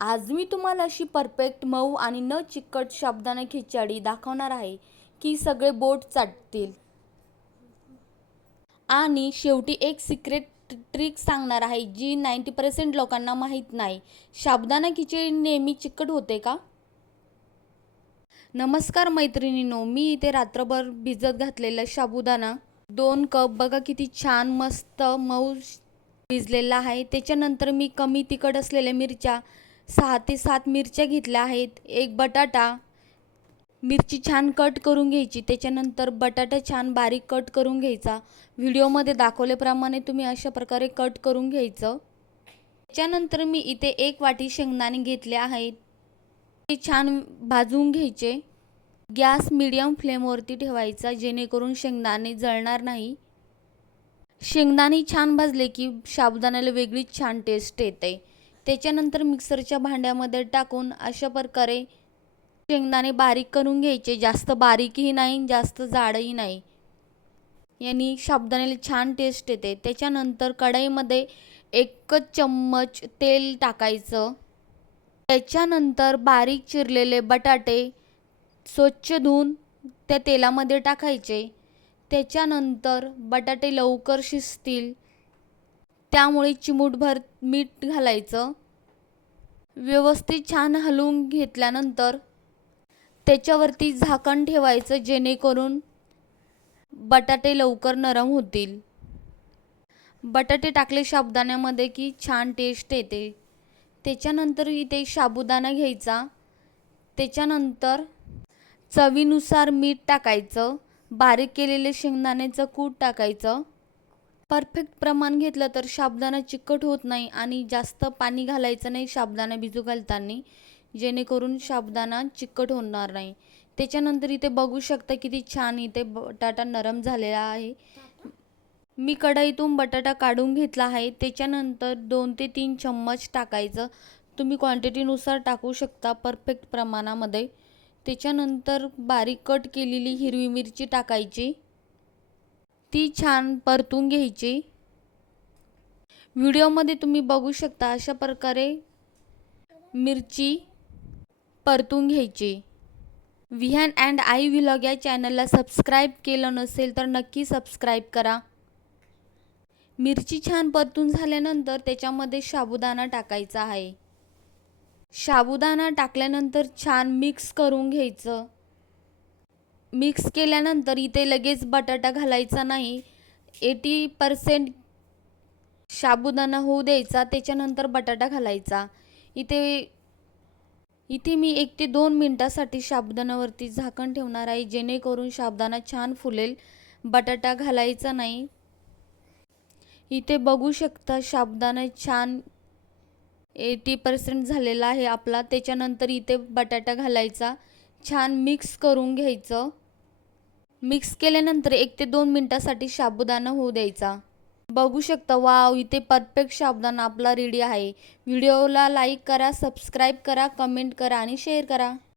आज मी तुम्हाला अशी परफेक्ट मऊ आणि न चिकट साबुदाणा खिचडी दाखवणार आहे की सगळे बोट चाटतील. आणि शेवटी एक सिक्रेट ट्रिक सांगणार आहे जी 90% लोकांना माहीत नाही. साबुदाणा खिचडी नेहमी चिकट होते का? नमस्कार मैत्रिणींनो, मी इथे रात्रभर भिजत घातलेला साबुदाणा 2 कप बघा किती छान मस्त मऊ भिजलेला आहे. त्याच्यानंतर मी कमी तिखट असलेल्या मिरच्या 6 ते 7 मिरच्या घेतल्या आहेत. एक बटाटा, मिरची छान कट करून घ्यायची. त्याच्यानंतर बटाटा छान बारीक कट करून घ्यायचा. व्हिडिओमध्ये दाखवल्याप्रमाणे तुम्ही अशा प्रकारे कट करून घ्यायचं. त्याच्यानंतर मी इथे 1 वाटी शेंगदाणे घेतले आहेत. ते छान भाजून घ्यायचे. गॅस मीडियम फ्लेमवरती ठेवायचा जेणेकरून शेंगदाणे जळणार नाही. शेंगदाणे छान भाजले की साबुदाण्याला वेगळीच छान टेस्ट येते. त्याच्यानंतर मिक्सरच्या भांड्यामध्ये टाकून अशा प्रकारे शेंगदाणे बारीक करून घ्यायचे. जास्त बारीकही नाही, जास्त जाडही नाही. यानी साबुदाण्याला छान टेस्ट येते. त्याच्यानंतर कढईमध्ये 1 चम्मच तेल टाकायचं. त्याच्यानंतर बारीक चिरलेले बटाटे स्वच्छ धुवून त्या तेलामध्ये टाकायचे. त्याच्यानंतर बटाटे लवकर शिजतील त्यामुळे चिमूटभर मीठ घालायचं. व्यवस्थित छान हलवून घेतल्यानंतर त्याच्यावरती झाकण ठेवायचं जेणेकरून बटाटे लवकर नरम होतील. बटाटे टाकले साबुदाण्यामध्ये की छान टेस्ट येते. त्याच्यानंतर इथे साबुदाणा घ्यायचा. त्याच्यानंतर चवीनुसार मीठ टाकायचं. बारीक केलेले शेंगदाण्याचं कूट टाकायचं. परफेक्ट प्रमाण घेतलं तर साबुदाणा चिकट होत नाही आणि जास्त पाणी घालायचं नाही साबुदाणा भिजू घालताना, जेणेकरून साबुदाणा चिकट होणार नाही. त्याच्यानंतर इथे बघू शकता किती छान इथे बटाटा नरम झालेला आहे. मी कढईतून बटाटा काढून घेतला आहे. त्याच्यानंतर 2 ते 3 चम्मच टाकायचं. तुम्ही क्वांटिटीनुसार टाकू शकता परफेक्ट प्रमाणामध्ये. त्याच्यानंतर बारीक कट केलेली हिरवी मिरची टाकायची. ती छान परतून घ्यायची. व्हिडिओमध्ये तुम्ही बघू शकता अशा प्रकारे मिरची परतून घ्यायची. विहान अँड आई व्लॉग या चॅनलला सबस्क्राईब केलं नसेल तर नक्की सबस्क्राईब करा. मिरची छान परतून झाल्यानंतर त्याच्यामध्ये साबुदाणा टाकायचा आहे. साबुदाणा टाकल्यानंतर छान मिक्स करून घ्यायचं. मिक्स केल्यानंतर इथे लगेच बटाटा घालायचा नाही. 80% साबुदाणा होऊ द्यायचा. त्याच्यानंतर बटाटा घालायचा. इथे मी 1 ते 2 मिनिटासाठी साबुदाण्यावरती झाकण ठेवणार आहे जेणेकरून साबुदाणा छान फुलेल. बटाटा घालायचा नाही. इथे बघू शकता साबुदाणा छान 80% झालेला आहे आपला. त्याच्यानंतर इथे बटाटा घालायचा. छान मिक्स करून घ्यायचं. मिक्स केल्यानंतर 1 ते 2 मिनिटासाठी साबुदाणा होऊ द्यायचा. बघू शकता वाव, इथे परफेक्ट साबुदाणा आपला रेडी आहे. व्हिडिओला लाईक करा, सबस्क्राईब करा, कमेंट करा आणि शेअर करा.